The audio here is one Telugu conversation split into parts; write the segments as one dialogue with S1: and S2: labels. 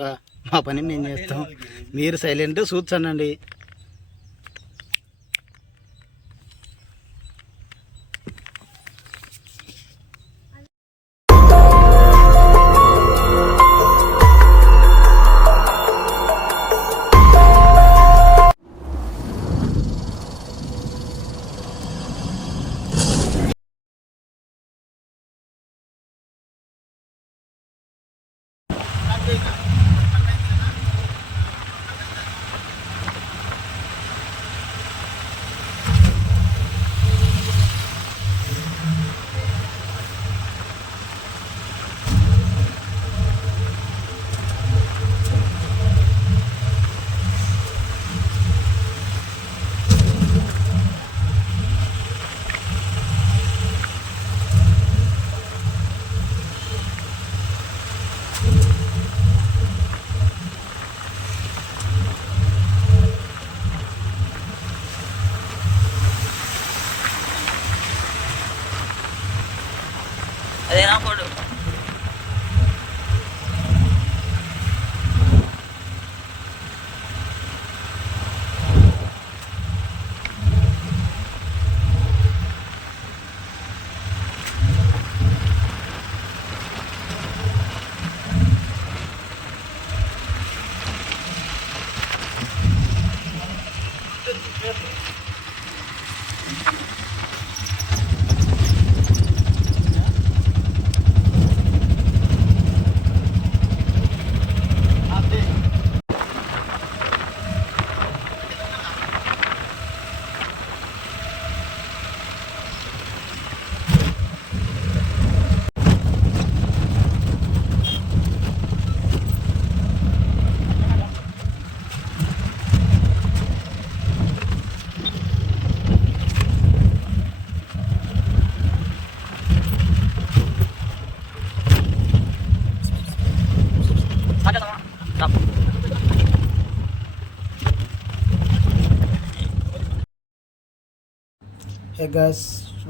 S1: మా పని మేము చేస్తాం. మీరు సైలెంట్ చూచానండి
S2: అదేనా photo
S1: hey guys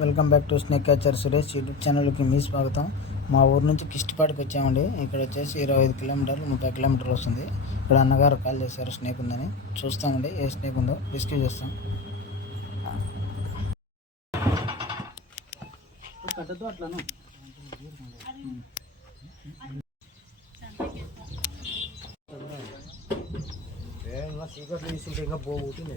S1: welcome back to snake catcher Suresh YouTube ఛానల్కి మీ స్వాగతం. మా ఊరు నుంచి కిష్టిపాటికి వచ్చామండి. ఇక్కడ వచ్చేసి ఇరవై ఐదు కిలోమీటర్లు ముప్పై కిలోమీటర్లు వస్తుంది. ఇక్కడ అన్నగారు కాల్ చేశారు స్నేక్ ఉందని. చూస్తామండి ఏ స్నేక్ ఉందో రెస్క్యూ చేస్తాం. కట్టద్దు అట్లాను
S3: తీసుకుంటే ఇంకా బాగుంటుంది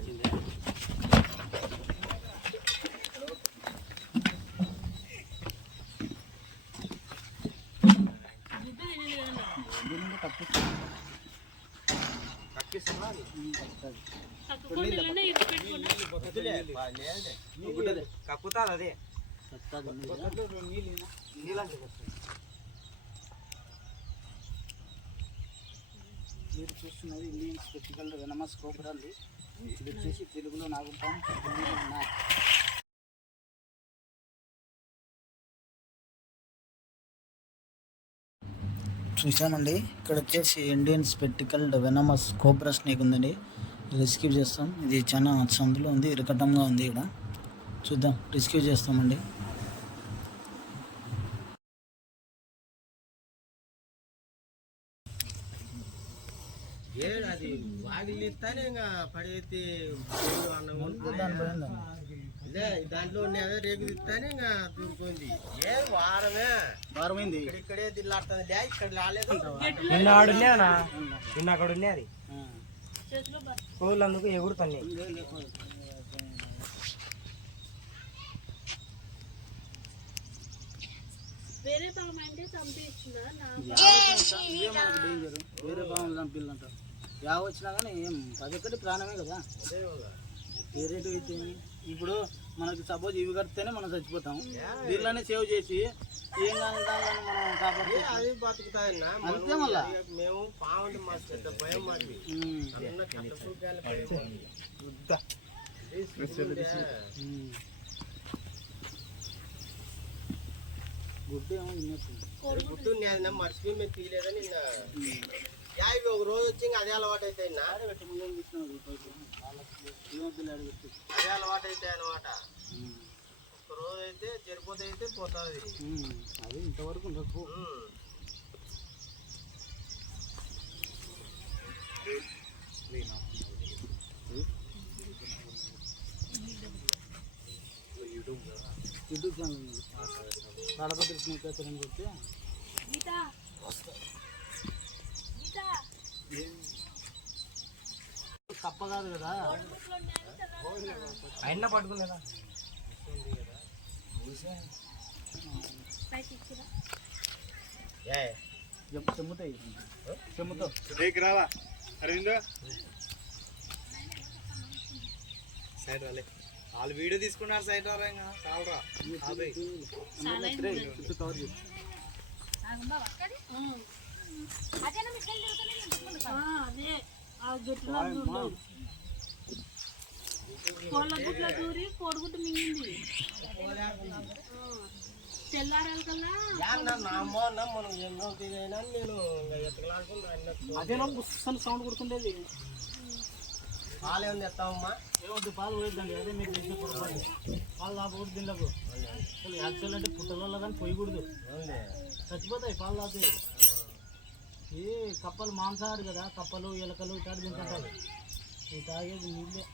S3: అదే
S1: మీరు చూస్తున్నది ఇండియన్ స్పెసికల్ వెనమస్ కోబ్రాలు ఇది వచ్చేసి తెలుగులో నాగుంటాం నాగ్ చూసామండి ఇక్కడ వచ్చేసి Indian spectacled venomous cobra snake ఉందండి. రెస్క్యూ చేస్తాం. ఇది చాలా సందులో ఉంది ఇరకటంగా ఉంది ఇక్కడ. చూద్దాం రెస్క్యూ చేస్తామండి.
S3: అది వాగిలి ఇస్తానే ఇంకా పడేసి అన్నం ఇదే దాంట్లో అదే రేపు ఇస్తానే ఇంకా దూరుకుంది. ఏ వారమే?
S1: భారమైంది
S3: ఇక్కడ లే ఇక్కడ రాలేదు
S4: నిన్న అక్కడ ఉన్నది. కోళ్ళందుకు ఎగురుతున్నాయి
S5: వేరే అంటే
S1: డేంజర్? వేరే బాగుంది చంపిల్లంట. యావ వచ్చినా కానీ ఏం పది ఒక్కటి ప్రాణమే కదా. ఏ రేటు అయితే? ఇప్పుడు మనకి సపోజ్ ఇవి కడితేనే మనం చచ్చిపోతాం దీనిలోనే సేవ్ చేసి ఏం కానీ దానిలోనే మనం కాపాడుతూ
S3: అది బతుకుతాయన్నా.
S1: అంతే మళ్ళా.
S3: మేము పావుంటే మా పెద్ద భయం మాది.
S1: గుడ్డు. ఏమో తినేస్తుంది
S3: గుర్తు నేను మర్చిపోయి మేము తీయలేదని ఒక రోజు వచ్చి ఇంకా అదే అలవాటు అయితే
S1: ఆడ
S3: అదే అలవాటు అయితే అలవాట రోజు అయితే జరిపోతే అయితే పోతుంది
S1: అది ఇంతవరకు ఉండదు
S3: యూట్యూబ్ ఛానల్
S1: తాడపత్రి స్నేహితులు అని
S5: చెప్తే వస్తా
S1: కప్ప కాదు కదా
S4: అయినా పట్టుకోలేదా?
S5: పైకి ఇచ్చిరా
S3: ఏ
S1: చెమ్- చెమ్ముతో ఇయ్యి. చెమ్ముతో.
S3: రావా? అరవింద్? సైడ్ రాలే వాళ్ళు వీడియో తీసుకున్నారు సైడ్ చాలరా
S5: అదే. ఆ గుట్లో దూరు కోళ్ళ గుట్లో దూరి కోడిగుడ్డు మింగింది.
S1: అదేనా బుస్సని సౌండ్ కొడుతుండేది.
S3: పాలు
S1: ఏమొద్దు పాలు పోయిద్దండి. అదే పొరపాటు. పాలు తాపకూడదు దీనిలకు అసలు యాక్చువల్ అంటే పుట్టలలో కానీ పోయకూడదు. చచ్చిపోతాయి పాలు తాగుతాయి ఏ కప్పలు మాంసాహారు కదా కప్పలు ఎలకలు ఇటాడు తింటుంటారు. ఇవి తాగేది నీళ్ళే.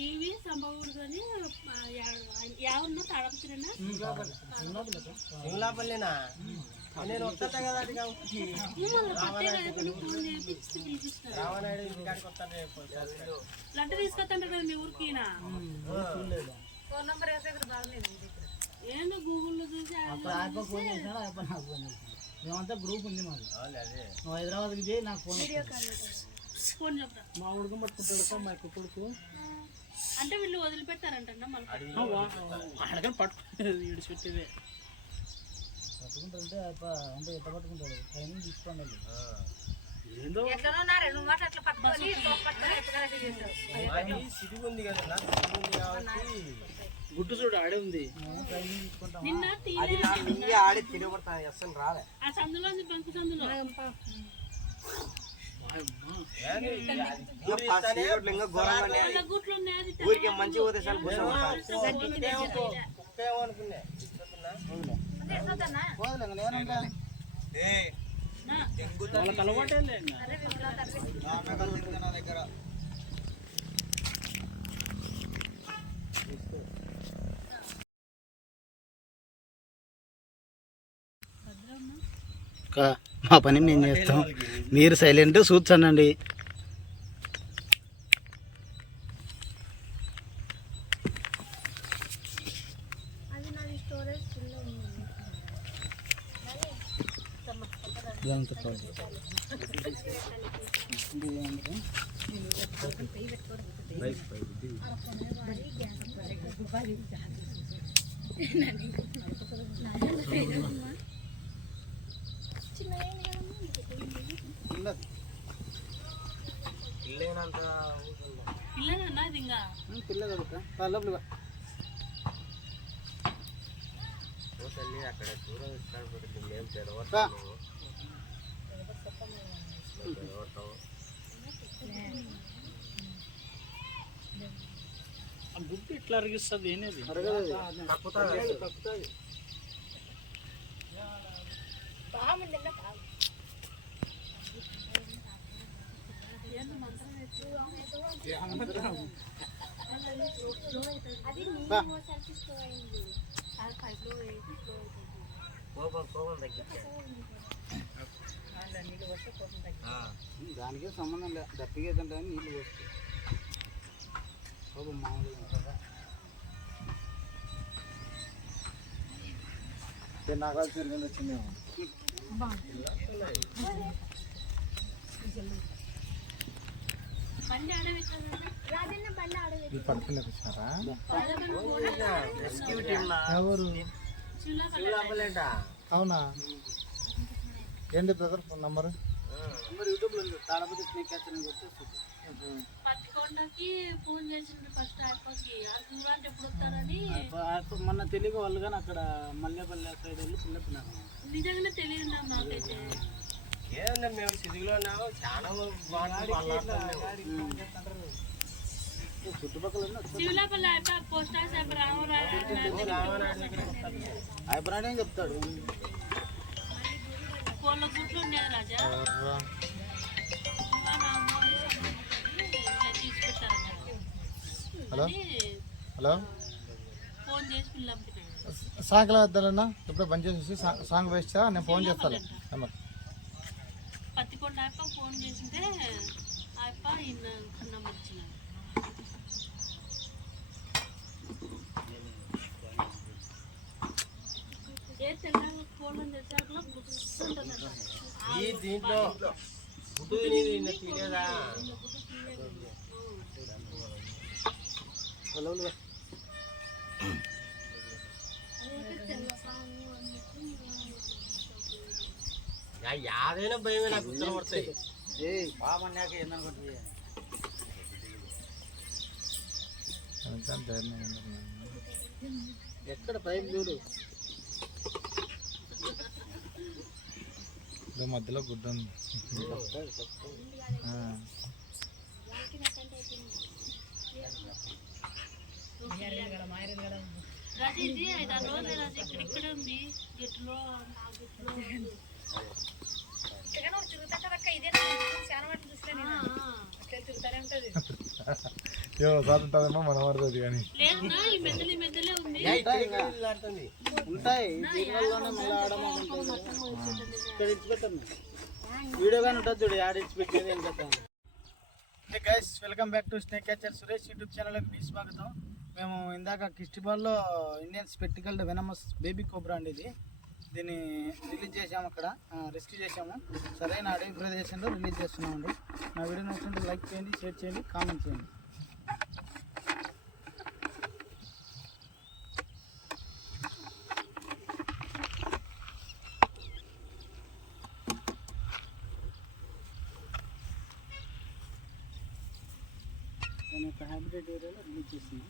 S5: ఇవి యావన్న తాడపత్రినా
S3: సింగ్లాపల్లినా? నేను వస్తా కదా
S5: ఫోన్
S3: ఇంటికాడికి వస్తాను
S5: లడ్డు కదా మీ ఊరికి ఈయన.
S1: చూడలేదు
S5: ఏందో గూగుల్లో
S1: అక్కడ ఆయప్ప ఫోన్ చేసినాడు ఆయప్ప నాకు ఫోన్ చేసినాడు మేమంతా గ్రూప్ ఉంది నువ్వు హైదరాబాద్కి చేయి నాకు ఫోన్
S5: ఫోన్
S1: మా ఉడుకు పట్టుకుంటాడు మా కుక్కడుకు
S5: అంటే వీళ్ళు వదిలిపెట్టారంట
S1: అడగని పట్టుకుంటుంది విడిచిపెట్టేదే పట్టుకుంటుంటే అంటే ఎట్ట పట్టుకుంటాడు? టైం తీసుకోండి.
S3: ఉంది కదా
S1: గుడ్డు చూడు ఆడే ఉంది.
S4: అది ఆడి తినబడతా అస్సలు రాలే.
S5: ఆ సందులో బంకు సందులో.
S4: ఊరికే మంచి పోతే సార్
S3: ఏమనుకున్నా
S5: నా.
S1: మా పని మేము చేస్తాం మీరు సైలెంట్ చూస్తానండి
S4: ఇల్లేనంత
S5: పిల్లలన్నా ఇది ఇంకా
S1: పిల్లలు లోపలికి
S3: తల్లి అక్కడ దూరం ఇస్తాను మేము
S1: రా.
S3: తెరవతాము తెరవతాం
S1: గుడ్డు ఇట్లా అరిగిస్తుంది ఏంది
S4: కోపం కోపం తగ్గించే
S1: దానికి సంబంధం లేదు దప్పిగా తింటే నీళ్ళు పోస్తాయి. మామూలుగా ఉంటుందా? ఎవరు? అవునా? ఏంటి బ్రదర్ నంబరు? మరి యూట్యూబ్లో ఉంది. తాడపతి స్నేక్ క్యాచర్ అని కొడితే వస్తుంది.
S5: పత్తికొండకి ఫోన్ చేసిండ్రు ఫస్ట్ ఆయప్పకి ఆ దూరాన్ని ఎప్పుడు వస్తారని?
S1: అప్పుడు మొన్న తెలియక వాళ్ళు కానీ అక్కడ మల్లెపల్లె సైడ్ వెళ్ళి
S5: నిజంగానే తెలియదు
S3: ఏదన్నా మేము సిటీలో ఉన్నాము. చాలా
S1: చుట్టుపక్కల ఉన్న
S5: శివులాపల్లి అయిపో పోస్ట్ ఆఫీస్ అయిపో రామరాజు
S1: అయిపోయినాడే చెప్తాడు? హలో? హలో?
S6: సాయంకాలం వద్దాలన్నా? ఎప్పుడో బంద్ చేసేసి సాంగ్ వేస్తా నేను ఫోన్ చేస్తాను నెంబర్
S5: పత్తికొండ ఆయప్ప ఫోన్ చేసింటే ఆయప్ప ఈయన నంబర్ ఇచ్చినాడు ఏ తెల్లారి ఫోన్ తెచ్చాక గుర్తుంటుందట
S3: ఈ దీంట్లో తినేది? నిన్న తినేదా యా- యాదైనా భయమే నాకు ఉత్తరం పడతాయి.
S1: ఏ బాబన్నాక ఏందనుకుంటుంది ఎక్కడ పైపు చూడు.
S6: ఇదో మధ్యలో గుడ్డ ఉంది ఆ.
S5: రాజు ఇది ఐదారు రోజులు రాజు ఇక్కడ ఇక్కడ ఉంది గెట్లో నా గెట్లో ఉంది. ఆ, ఆ.
S6: ఏమో సార్ ఉంటుందేమో మనం పడుతుంది కానీ.
S1: ఉంటాయి. వీడియో ఉంటుంది చూడు యాడ్ ఇచ్చిపెట్టేది ఏం కదా hey guys welcome back to snake catcher Suresh YouTube ఛానల్కి మీ స్వాగతం. మేము ఇందాక కిస్టిబాల్లో Indian spectacled venomous baby cobra అండి ఇది. దీన్ని రిలీజ్ చేసాము అక్కడ. రెస్క్యూ చేసాము సరైన అడవి ప్రదేశంలో రిలీజ్ చేస్తున్నామండి. నా వీడియో నచ్చింటే లైక్ చేయండి షేర్ చేయండి కామెంట్ చేయండి. దాని హ్యాబిటేట్ ఏరియాలో రిలీజ్ చేసింది.